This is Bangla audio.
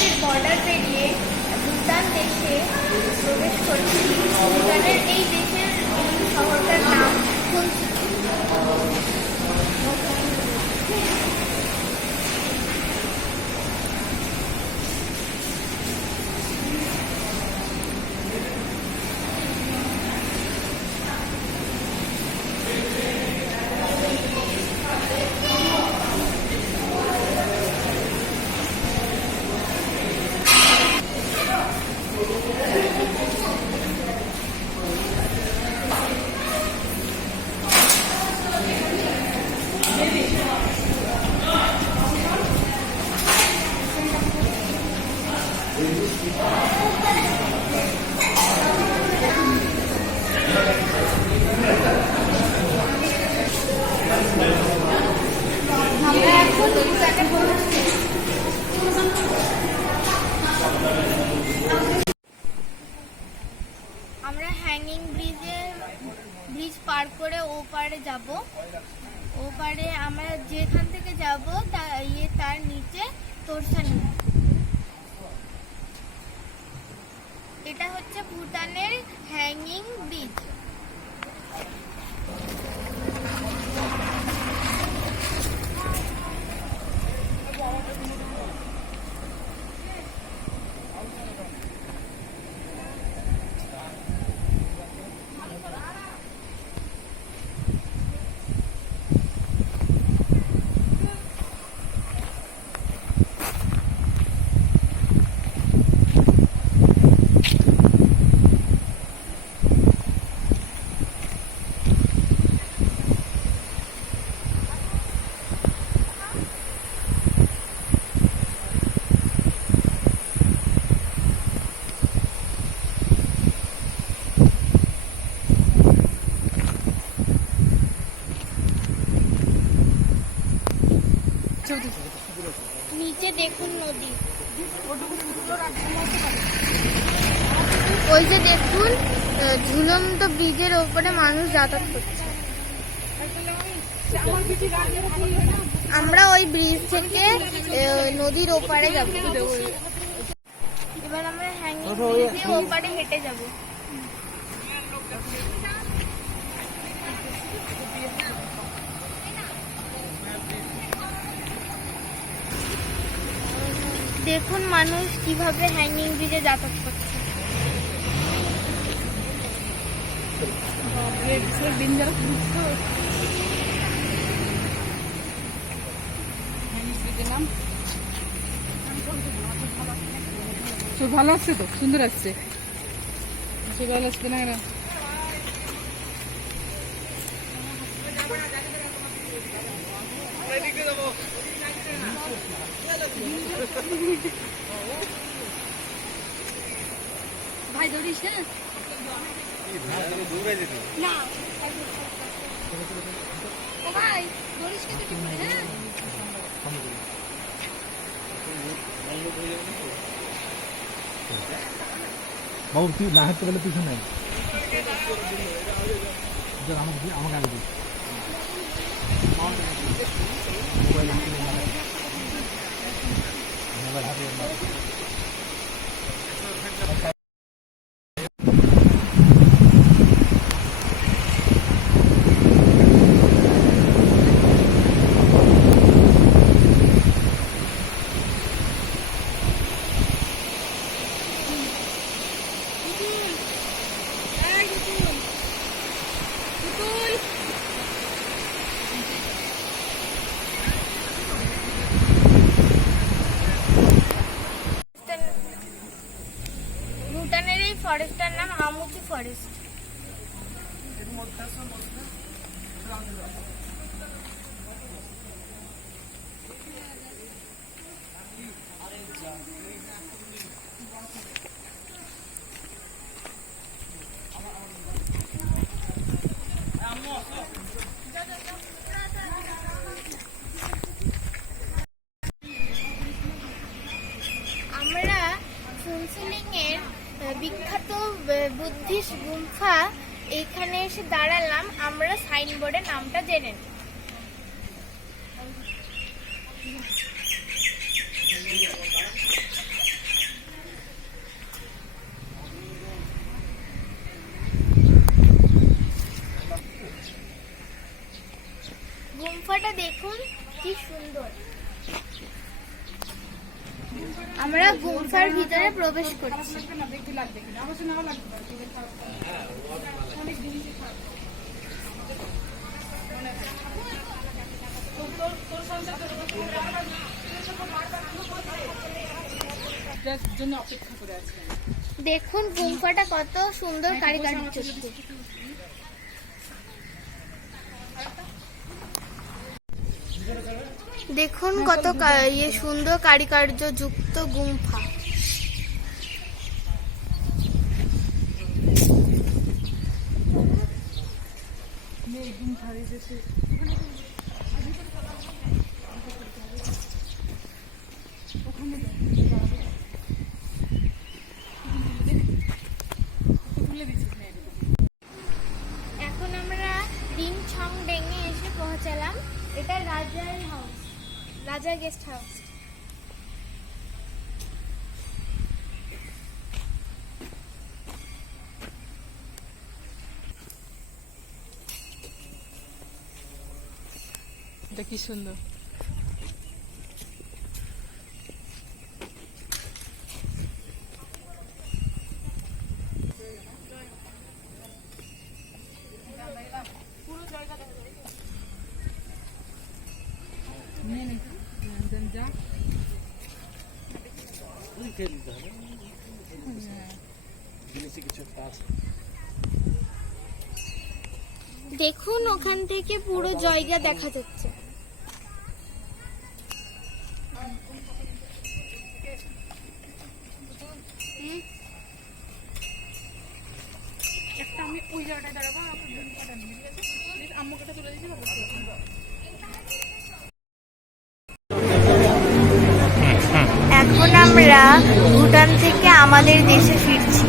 border আমরা হ্যাঙ্গিং ব্রিজে ব্রিজ পার করে ও পারে যাব। ও পারে আমরা যেখান থেকে যাব, তা ইয়ে তার নিচে তোরসানি এটা হচ্ছে ভুটানের হ্যাঙ্গিং ব্রিজ নিচে দেখুন নদী। ওই যে দেখুন ঝুলন্ত ব্রিজের ওপরে মানুষ যাতায়াত করছে। আমরা ওই ব্রিজ থেকে নদীর ওপারে যাব। এবার আমরা হ্যাঙ্গিং ব্রিজে ওপারে হেঁটে যাব। দেখুন মানুষ কীভাবে হ্যাঙ্গিং ব্রিজে যাতায়াত করছে। ভালো আসছে তো, সুন্দর আসছে। ভালো আসছে না ভাই ধরিস করে, হ্যাঁ? বাবু তুই না হাঁটতে গেলে। আমাকে আমাকে আগে this never have your money. ফরেস্টটার নাম আমুচি ফরেস্ট। আমরা আহ, বিখ্যাত বুদ্ধিস্ট গুম্ফা এখানে এসে দাঁড়ালাম আমরা সাইনবোর্ডের নামটা জেনে গুম্ফাটা দেখুন কি সুন্দর। জন্য অপেক্ষা ভিতরে প্রবেশ করছি। দেখুন গুম্ফাটা কত সুন্দর কারিগরি দেখুন কত ইয়ে সুন্দর কারিকার্য যুক্ত গুম্ফা। তুলে দিচ্ছিস না এগুলো। এখন আমরা ডিম ছং ডেঙে এসে পৌঁছালাম এটা রাজার হাউস রাজা গেস্ট হাউস এটা কি সুন্দর। দেখুন ওখান থেকে পুরো জায়গা দেখা যাচ্ছে। আমরা ভুটান থেকে আমাদের দেশে ফিরছি।